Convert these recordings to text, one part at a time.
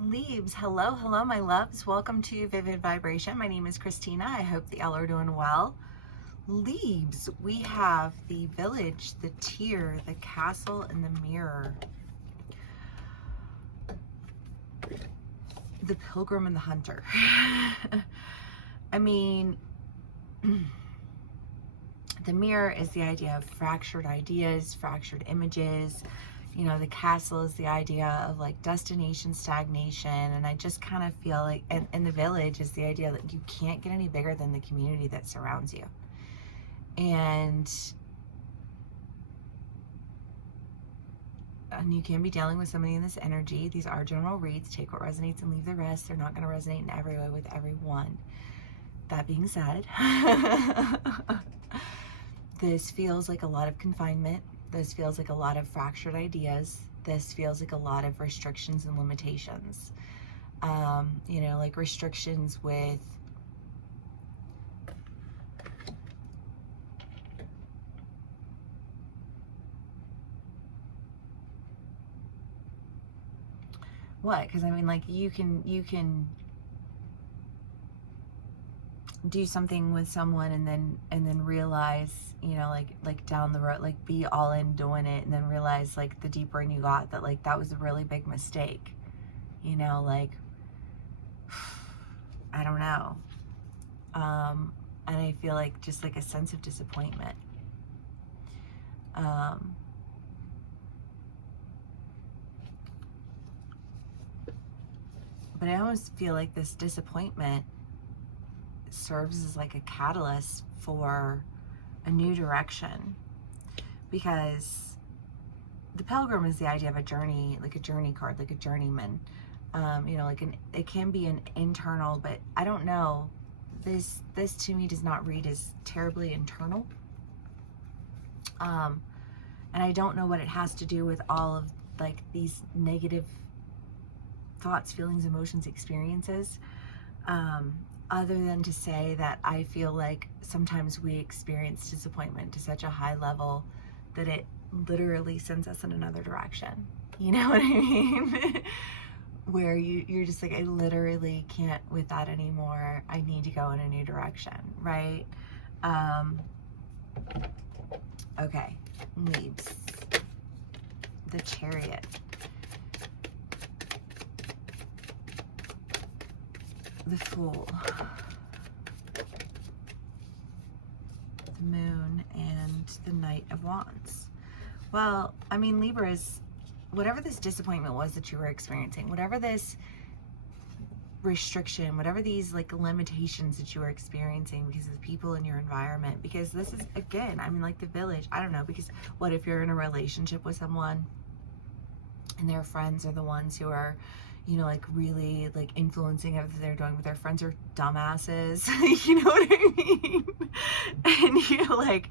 Leaves, hello, my loves. Welcome to Vivid Vibration. My name is Christina. I hope that y'all are doing well. Leaves, we have the village, the tear, the castle, and the mirror. The pilgrim and the hunter. I mean, the mirror is the idea of fractured ideas, fractured images. You know, the castle is the idea of like destination stagnation. And I just kind of feel like, and the village is the idea that you can't get any bigger than the community that surrounds you. And you can be dealing with somebody in this energy. These are general reads. Take what resonates and leave the rest. They're not going to resonate in every way with everyone. That being said, this feels like a lot of confinement. This feels like a lot of fractured ideas. This feels like a lot of restrictions and limitations. You know, like restrictions with what? Because I mean, like you can do something with someone and then realize, you know, like down the road, like be all in doing it, and then realize like the deeper in you got that like that was a really big mistake, you know, like I don't know. And I feel like just like a sense of disappointment. But I almost feel like this disappointment serves as like a catalyst for a new direction, because the pilgrim is the idea of a journey, like a journey card, like a journeyman. You know, like it can be an internal, but I don't know. This to me does not read as terribly internal. And I don't know what it has to do with all of like these negative thoughts, feelings, emotions, experiences. Other than to say that I feel like sometimes we experience disappointment to such a high level that it literally sends us in another direction. You know what I mean? Where you're just like, I literally can't with that anymore. I need to go in a new direction, right? Okay, leaves. The Chariot. The Fool. The Moon and the Knight of Wands. Well, I mean, Libras, whatever this disappointment was that you were experiencing, whatever this restriction, whatever these like limitations that you were experiencing because of the people in your environment, because this is, again, I mean, like the village, I don't know, because what if you're in a relationship with someone and their friends are the ones who are, you know, like really like influencing everything they're doing, but their friends are dumbasses. You know what I mean? And you're like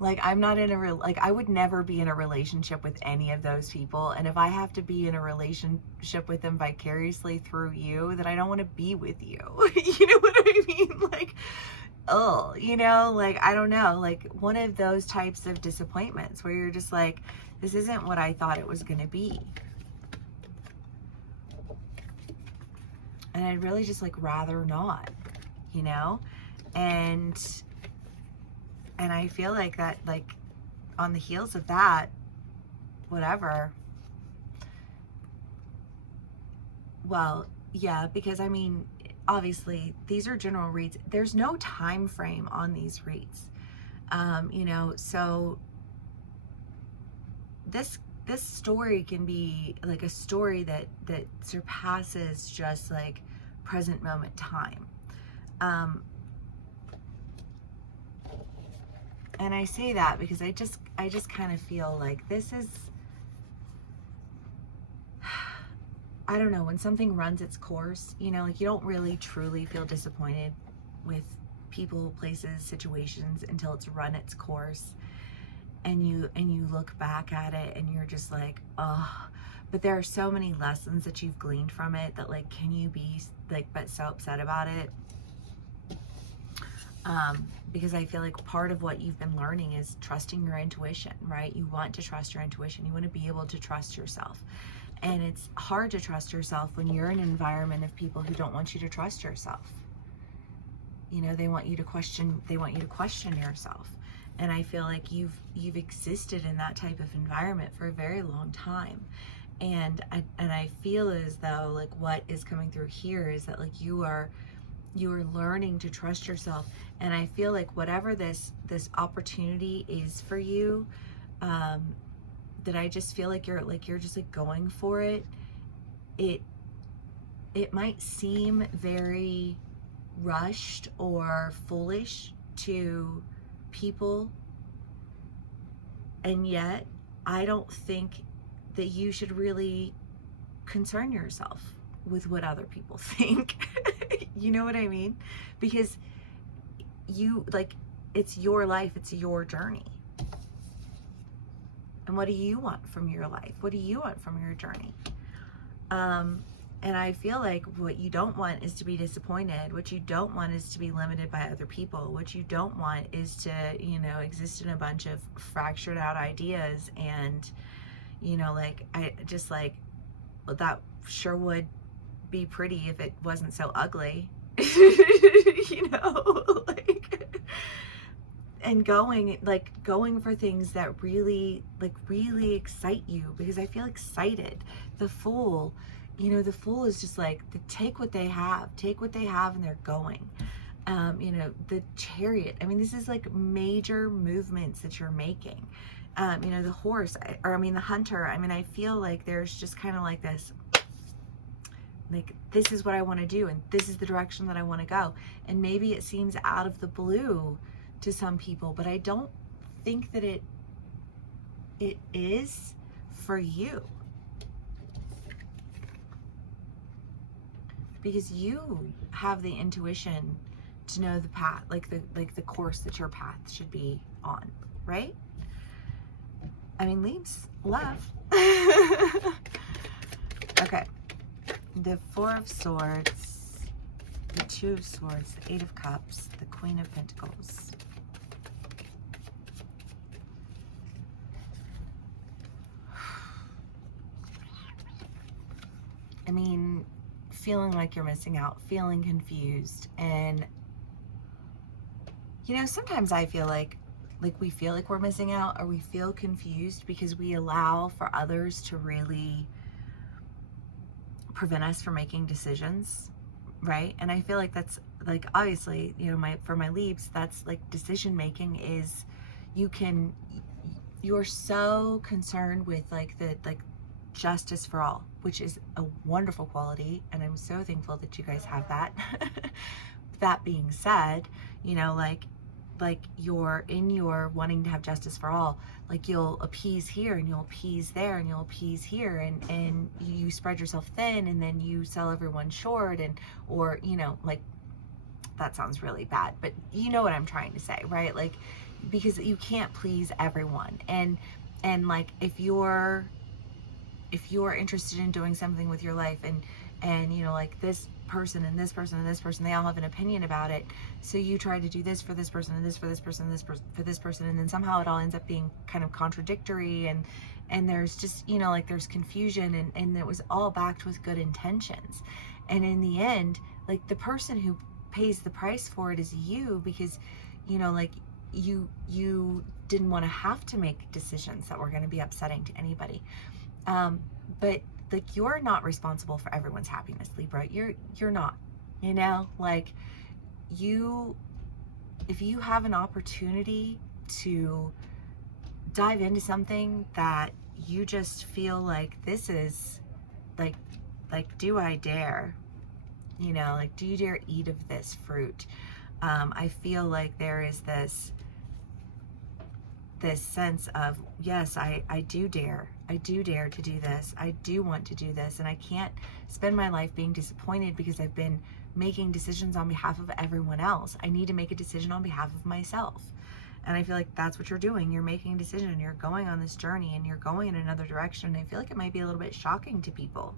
I'm not in a like I would never be in a relationship with any of those people, and if I have to be in a relationship with them vicariously through you, then I don't want to be with you. You know what I mean? Like, oh, you know, like I don't know, like one of those types of disappointments where you're just like, this isn't what I thought it was going to be. And I'd really just like rather not, you know? And I feel like that, like on the heels of that, whatever. Well, yeah, because I mean, obviously these are general reads. There's no time frame on these reads. You know, so this story can be like a story that surpasses just like present moment time. And I say that because I just kind of feel like this is, I don't know, when something runs its course, you know, like you don't really truly feel disappointed with people, places, situations until it's run its course. And you look back at it and you're just like, oh, but there are so many lessons that you've gleaned from it that like, can you be like, but so upset about it? Because I feel like part of what you've been learning is trusting your intuition, right? You want to trust your intuition. You want to be able to trust yourself. And it's hard to trust yourself when you're in an environment of people who don't want you to trust yourself. You know, they want you to question yourself. And I feel like you've existed in that type of environment for a very long time. And I feel as though like what is coming through here is that like you are learning to trust yourself. And I feel like whatever this opportunity is for you, that I just feel like you're just like going for it. It might seem very rushed or foolish to people, and yet I don't think that you should really concern yourself with what other people think. You know what I mean? Because you, like, it's your life, it's your journey. And what do you want from your life? What do you want from your journey? And I feel like what you don't want is to be disappointed. What you don't want is to be limited by other people. What you don't want is to, you know, exist in a bunch of fractured out ideas. And, you know, like, I just like, well, that sure would be pretty if it wasn't so ugly. You know, like, and going for things that really excite you, because I feel excited. The Fool, you know, the Fool is just like, take what they have and they're going. You know, the Chariot, I mean, this is like major movements that you're making. You know, the Horse, the Hunter, I mean, I feel like there's just kind of like this, like, this is what I want to do, and this is the direction that I want to go. And maybe it seems out of the blue to some people, but I don't think that it is for you. Because you have the intuition to know the path, like the course that your path should be on, right? I mean, leaves love. Okay. The Four of Swords, the Two of Swords, the Eight of Cups, the Queen of Pentacles. I mean, feeling like you're missing out, feeling confused. And, you know, sometimes I feel like we feel like we're missing out, or we feel confused because we allow for others to really prevent us from making decisions, right? And I feel like that's like, obviously, you know, for my leaps, that's like, decision making is, you're so concerned with like justice for all, which is a wonderful quality, and I'm so thankful that you guys have that. That being said, you know, like you're in your wanting to have justice for all, like you'll appease here and you'll appease there and you'll appease here, and you spread yourself thin, and then you sell everyone short, and, or, you know, like, that sounds really bad, but you know what I'm trying to say, right? Like, because you can't please everyone, and like, if you're interested in doing something with your life, and you know, like, this person and this person and this person, they all have an opinion about it, so you try to do this for this person and this for this person and this for this person, and then somehow it all ends up being kind of contradictory, and there's just, you know, like, there's confusion, and it was all backed with good intentions, and in the end, like, the person who pays the price for it is you, because, you know, like, you didn't want to have to make decisions that were going to be upsetting to anybody. But like, you're not responsible for everyone's happiness, Libra. You're not, you know, like, if you have an opportunity to dive into something that you just feel like, this is like, do I dare, you know, like, do you dare eat of this fruit? I feel like there is this sense of, yes, I do dare to do this. I do want to do this, and I can't spend my life being disappointed because I've been making decisions on behalf of everyone else. I need to make a decision on behalf of myself. And I feel like that's what you're doing. You're making a decision. You're going on this journey, and you're going in another direction. And I feel like it might be a little bit shocking to people.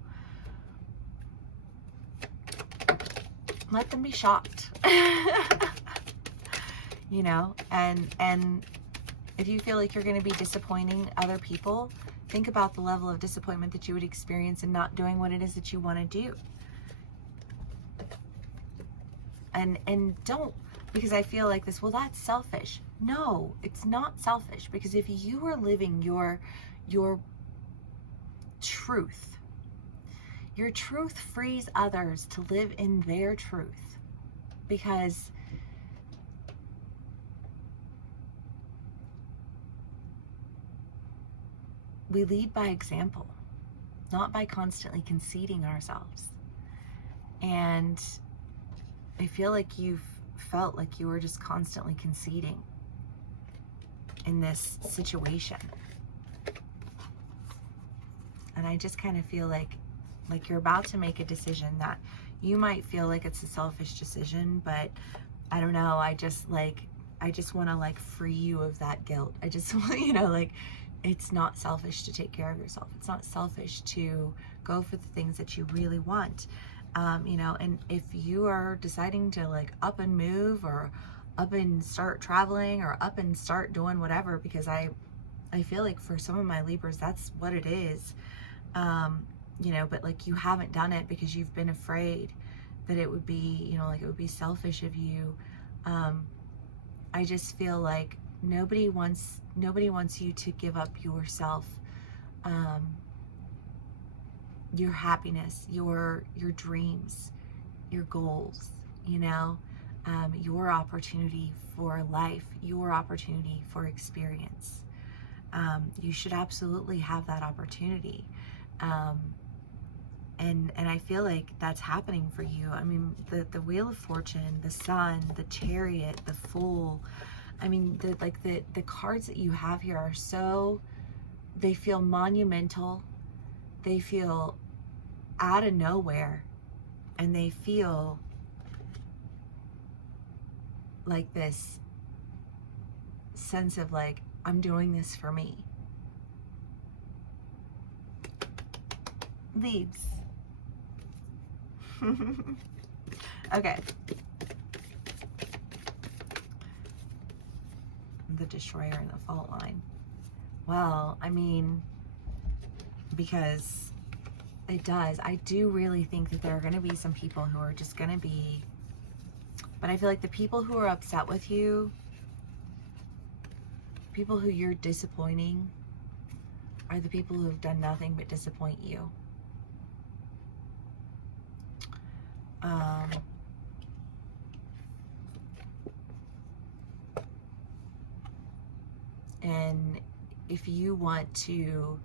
Let them be shocked. You know, and if you feel like you're going to be disappointing other people, think about the level of disappointment that you would experience in not doing what it is that you want to do. And don't, because I feel like this, well, that's selfish. No, it's not selfish, because if you are living your truth, your truth frees others to live in their truth, because we lead by example, not by constantly conceding ourselves. And I feel like you've felt like you were just constantly conceding in this situation. And I just kind of feel like you're about to make a decision that you might feel like it's a selfish decision, but I don't know, I just want to like free you of that guilt. I just want, like, it's not selfish to take care of yourself. It's not selfish to go for the things that you really want. And if you are deciding to like up and move, or up and start traveling, or up and start doing whatever, because I feel like for some of my Libras, that's what it is. But like you haven't done it because you've been afraid that it would be, like it would be selfish of you. I just feel like nobody wants you to give up yourself, your happiness, your dreams, your goals, your opportunity for life, your opportunity for experience. You should absolutely have that opportunity. And I feel like that's happening for you. I mean, the Wheel of Fortune, the Sun, the Chariot, the Fool. I mean, the cards that you have here are so, they feel monumental. They feel out of nowhere, and they feel like this sense of like, I'm doing this for me. Leaves. Okay. The Destroyer and the Fault Line. Well, I mean, because it does. I do really think that there are going to be some people who are just going to be, but I feel like the people who are upset with you, people who you're disappointing, are the people who have done nothing but disappoint you. And if you want to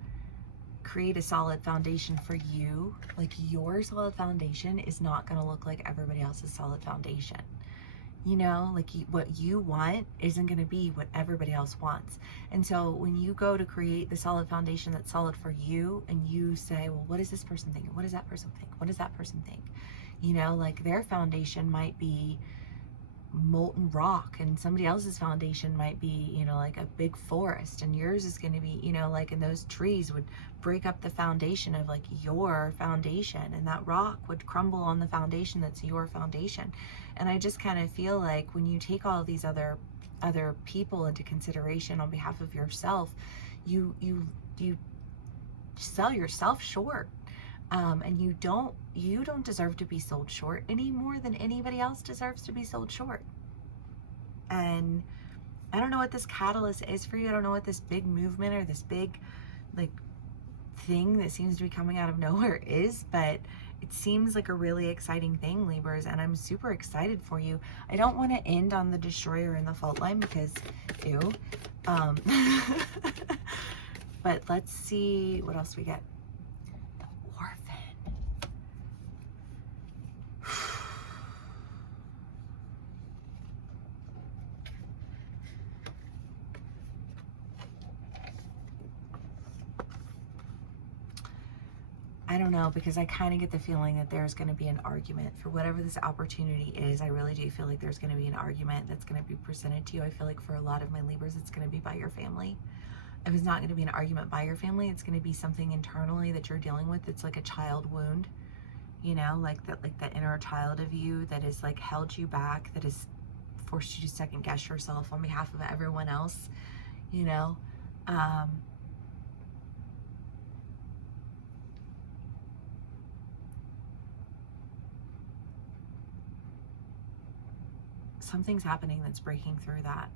create a solid foundation for you, like your solid foundation is not going to look like everybody else's solid foundation. Like what you want isn't going to be what everybody else wants. And so when you go to create the solid foundation that's solid for you, and you say, well, what does this person think? What does that person think? What does that person think? Like their foundation might be molten rock, and somebody else's foundation might be, like a big forest, and yours is going to be, like, and those trees would break up the foundation of like your foundation, and that rock would crumble on the foundation that's your foundation. And I just kind of feel like when you take all these other people into consideration on behalf of yourself, you sell yourself short. And you don't deserve to be sold short any more than anybody else deserves to be sold short. And I don't know what this catalyst is for you. I don't know what this big movement or this big like thing that seems to be coming out of nowhere is, but it seems like a really exciting thing, Libras, and I'm super excited for you. I don't want to end on the Destroyer and the Fault Line because, ew. But let's see what else we get. I don't know, because I kind of get the feeling that there's going to be an argument for whatever this opportunity is. I really do feel like there's going to be an argument that's going to be presented to you. I feel like for a lot of my Libras, it's going to be by your family. If it's not going to be an argument by your family, it's going to be something internally that you're dealing with. It's like a child wound, like that inner child of you that has like held you back, that has forced you to second guess yourself on behalf of everyone else, something's happening that's breaking through that.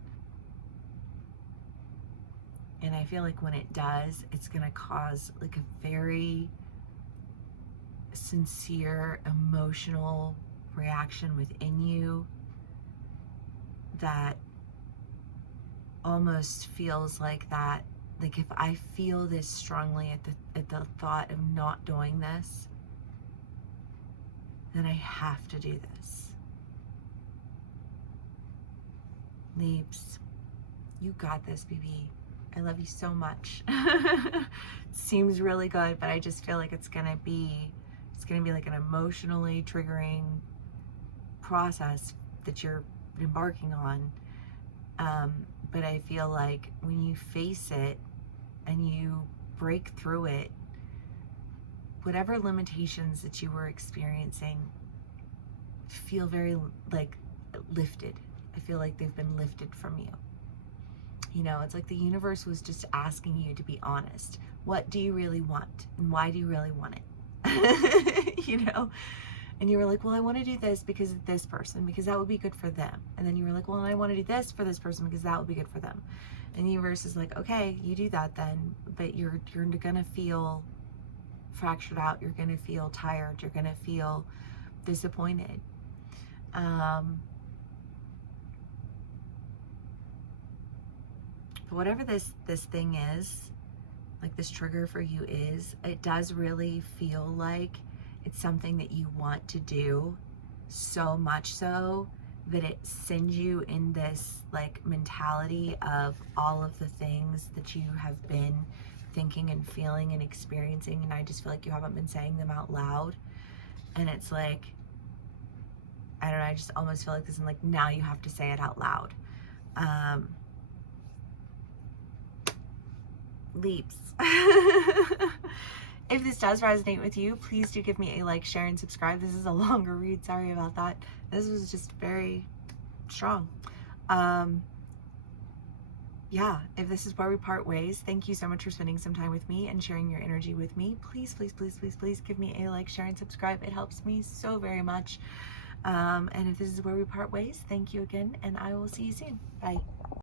And I feel like when it does, it's going to cause like a very sincere, emotional reaction within you that almost feels like that. Like if I feel this strongly at the thought of not doing this, then I have to do this. Libs, you got this, BB. I love you so much. Seems really good, but I just feel like it's gonna be like an emotionally triggering process that you're embarking on. But I feel like when you face it and you break through it, whatever limitations that you were experiencing feel very like lifted. I feel like they've been lifted from you. You know, it's like the universe was just asking you to be honest. What do you really want? And why do you really want it? You know? And you were like, well, I want to do this because of this person, because that would be good for them. And then you were like, well, I want to do this for this person because that would be good for them. And the universe is like, okay, you do that then, but you're gonna feel fractured out. You're gonna feel tired. You're gonna feel disappointed. But whatever this thing is, like this trigger for you is, it does really feel like it's something that you want to do, so much so that it sends you in this like mentality of all of the things that you have been thinking and feeling and experiencing, and I just feel like you haven't been saying them out loud. And it's like, I don't know, I just almost feel like this, and like now you have to say it out loud. Leaps. If this does resonate with you, please do give me a like, share, and subscribe. This is a longer read. Sorry about that. This was just very strong. Yeah, if this is where we part ways, thank you so much for spending some time with me and sharing your energy with me. Please, please, please, please, please give me a like, share, and subscribe. It helps me so very much. And if this is where we part ways, thank you again, and I will see you soon. Bye.